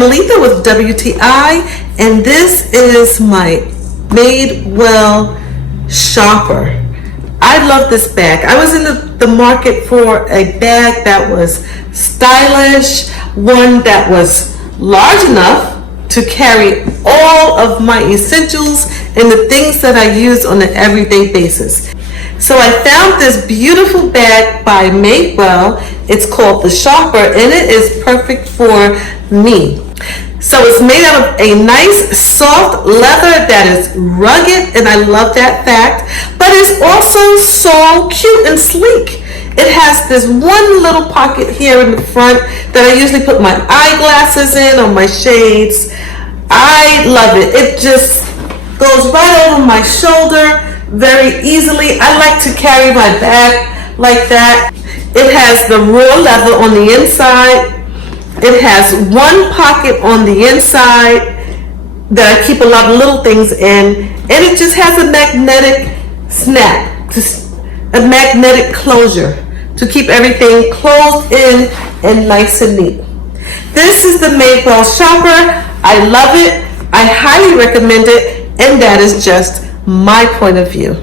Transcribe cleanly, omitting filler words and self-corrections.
Melita with WTI, and this is my Madewell shopper. I love this bag. I was in the market for a bag that was stylish, one that was large enough to carry all of my essentials and the things that I use on an everyday basis. So I found this beautiful bag by Madewell. It's called the Shopper, and it is perfect for me. So it's made out of a nice soft leather that is rugged, and I love that fact, but it's also so cute and sleek. It has this one little pocket here in the front that I usually put my eyeglasses in or my shades. I love it. It just goes right over my shoulder very easily. I like to carry my bag like that. It has the raw leather on the inside. It has one pocket on the inside that I keep a lot of little things in, and it just has a magnetic snap, just a magnetic closure to keep everything closed in and nice and neat. This is the Madewell Shopper. I love it. I highly recommend it, and that is just my point of view.